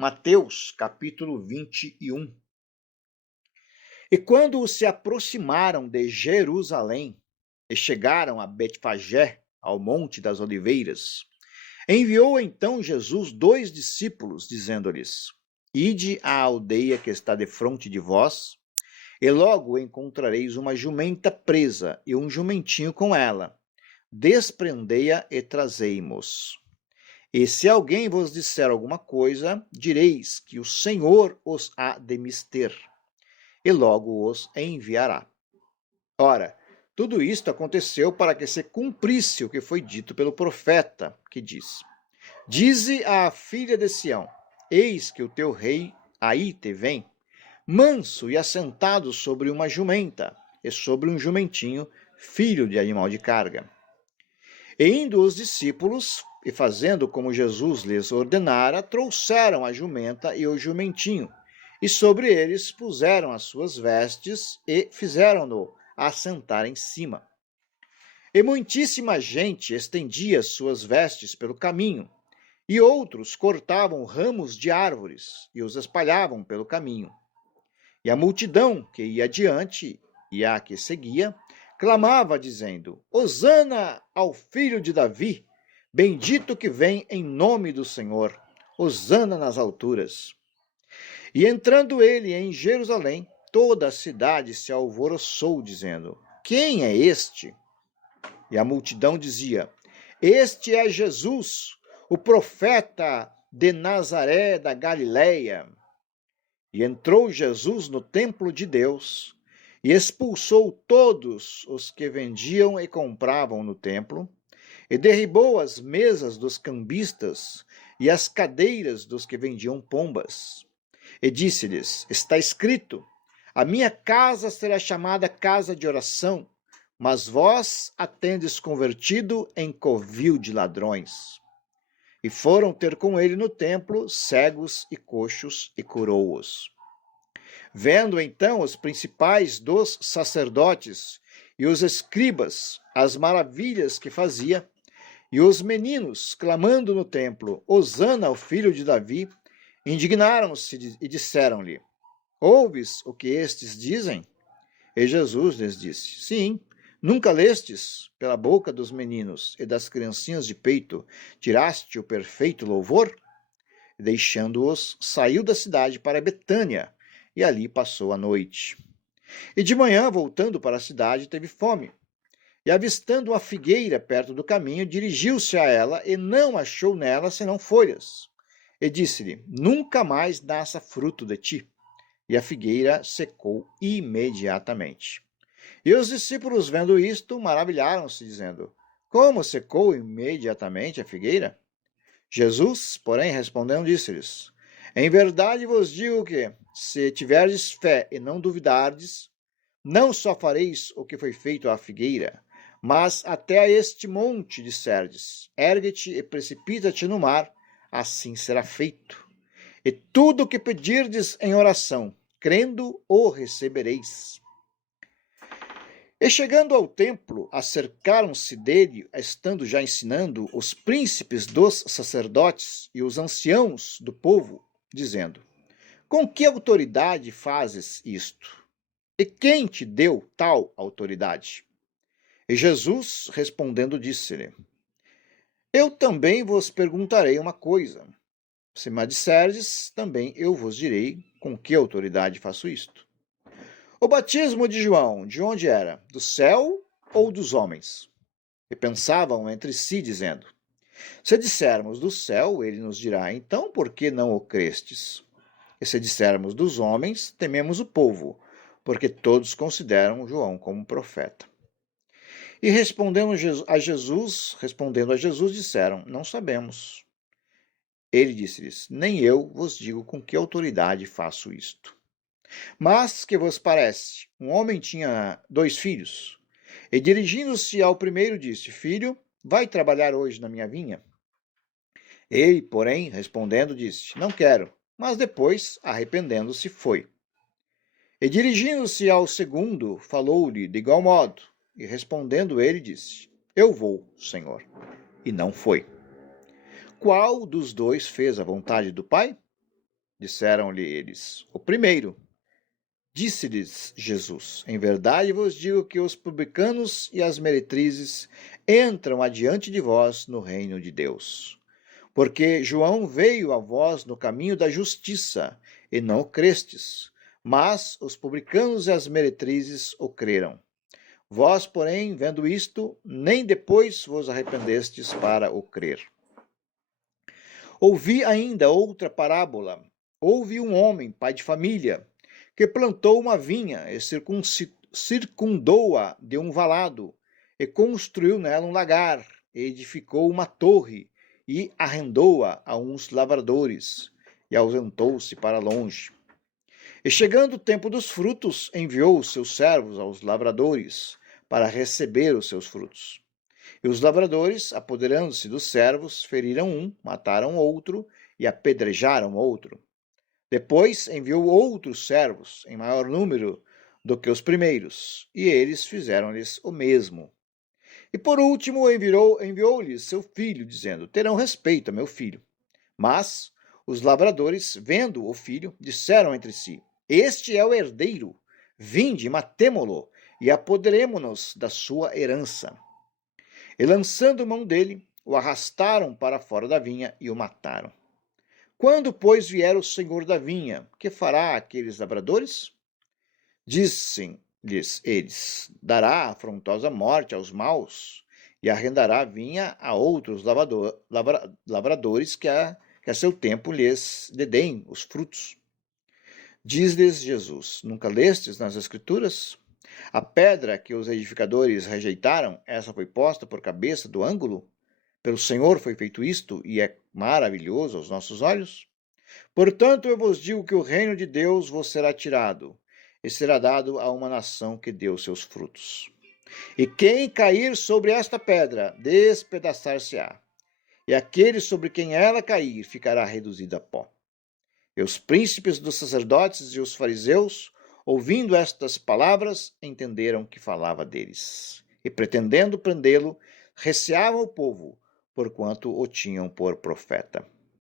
Mateus, capítulo 21. E quando se aproximaram de Jerusalém e chegaram a Betfagé, ao Monte das Oliveiras, enviou então Jesus 2 discípulos, dizendo-lhes: Ide à aldeia que está defronte de vós, e logo encontrareis uma jumenta presa e um jumentinho com ela. Desprendei-a e trazei-mos. E se alguém vos disser alguma coisa, direis que o Senhor os há de mister, e logo os enviará. Ora, tudo isto aconteceu para que se cumprisse o que foi dito pelo profeta, que diz: Dize à filha de Sião: Eis que o teu rei aí te vem, manso e assentado sobre uma jumenta, e sobre um jumentinho, filho de animal de carga. E indo os discípulos, e fazendo como Jesus lhes ordenara, trouxeram a jumenta e o jumentinho, e sobre eles puseram as suas vestes, e fizeram-no assentar em cima. E muitíssima gente estendia suas vestes pelo caminho, e outros cortavam ramos de árvores, e os espalhavam pelo caminho. E a multidão que ia adiante, e a que seguia, clamava, dizendo: Hosana ao filho de Davi, bendito que vem em nome do Senhor, hosana nas alturas. E entrando ele em Jerusalém, toda a cidade se alvoroçou, dizendo: Quem é este? E a multidão dizia: Este é Jesus, o profeta de Nazaré da Galileia. E entrou Jesus no templo de Deus, e expulsou todos os que vendiam e compravam no templo, e derribou as mesas dos cambistas e as cadeiras dos que vendiam pombas. E disse-lhes: Está escrito: A minha casa será chamada casa de oração, mas vós a tendes convertido em covil de ladrões. E foram ter com ele no templo cegos e coxos, e curou-os. Vendo então os principais dos sacerdotes e os escribas as maravilhas que fazia, e os meninos clamando no templo: Hosana ao filho de Davi, indignaram-se e disseram-lhe: Ouves o que estes dizem? E Jesus lhes disse: Sim, nunca lestes pela boca dos meninos e das criancinhas de peito, tiraste o perfeito louvor? E deixando-os, saiu da cidade para Betânia, e ali passou a noite. E de manhã, voltando para a cidade, teve fome. E avistando uma figueira perto do caminho, dirigiu-se a ela e não achou nela senão folhas. E disse-lhe: Nunca mais nasça fruto de ti. E a figueira secou imediatamente. E os discípulos, vendo isto, maravilharam-se, dizendo: Como secou imediatamente a figueira? Jesus, porém, respondendo, disse-lhes: Em verdade vos digo que, se tiverdes fé e não duvidardes, não só fareis o que foi feito à figueira, mas até a este monte disserdes: Ergue-te e precipita-te no mar, assim será feito. E tudo o que pedirdes em oração, crendo, o recebereis. E chegando ao templo, acercaram-se dele, estando já ensinando, os príncipes dos sacerdotes e os anciãos do povo, dizendo: Com que autoridade fazes isto? E quem te deu tal autoridade? E Jesus, respondendo, disse-lhe: Eu também vos perguntarei uma coisa. Se me disserdes, também eu vos direi com que autoridade faço isto. O batismo de João, de onde era? Do céu ou dos homens? E pensavam entre si, dizendo: Se dissermos do céu, ele nos dirá: Então, por que não o crestes? E se dissermos dos homens, tememos o povo, porque todos consideram João como profeta. E respondendo a Jesus, disseram: Não sabemos. Ele disse-lhes: Nem eu vos digo com que autoridade faço isto. Mas que vos parece? Um homem tinha 2 filhos, e dirigindo-se ao primeiro disse: Filho, vai trabalhar hoje na minha vinha? Ele, porém, respondendo, disse: Não quero. Mas depois, arrependendo-se, foi. E dirigindo-se ao segundo, falou-lhe de igual modo, e respondendo ele, disse: Eu vou, Senhor. E não foi. Qual dos 2 fez a vontade do Pai? disseram-lhe eles. O primeiro. Disse-lhes Jesus: Em verdade vos digo que os publicanos e as meretrizes entram adiante de vós no reino de Deus. Porque João veio a vós no caminho da justiça, e não o crestes, mas os publicanos e as meretrizes o creram. Vós, porém, vendo isto, nem depois vos arrependestes para o crer. Ouvi ainda outra parábola. Houve um homem, pai de família, que plantou uma vinha e circundou-a de um valado, e construiu nela um lagar, e edificou uma torre, e arrendou-a a uns lavradores, e ausentou-se para longe. E chegando o tempo dos frutos, enviou os seus servos aos lavradores, para receber os seus frutos. E os lavradores, apoderando-se dos servos, feriram um, mataram outro e apedrejaram outro. Depois enviou outros servos, em maior número do que os primeiros, e eles fizeram-lhes o mesmo. E por último enviou-lhes seu filho, dizendo: Terão respeito a meu filho. Mas os lavradores, vendo o filho, disseram entre si: Este é o herdeiro. Vinde, matemo-lo, e apoderemo-nos da sua herança. E lançando mão dele, o arrastaram para fora da vinha e o mataram. Quando, pois, vier o senhor da vinha, que fará aqueles lavradores? Dizem-lhes eles: dará afrontosa morte aos maus, e arrendará a vinha a outros lavradores que a seu tempo lhes deem os frutos. Diz-lhes Jesus: Nunca lestes nas Escrituras? A pedra que os edificadores rejeitaram, essa foi posta por cabeça do ângulo? Pelo Senhor foi feito isto, e é maravilhoso aos nossos olhos? Portanto, eu vos digo que o reino de Deus vos será tirado, e será dado a uma nação que deu seus frutos. E quem cair sobre esta pedra, despedaçar-se-á, e aquele sobre quem ela cair, ficará reduzido a pó. E os príncipes dos sacerdotes e os fariseus, ouvindo estas palavras, entenderam que falava deles. E pretendendo prendê-lo, receavam o povo, porquanto o tinham por profeta.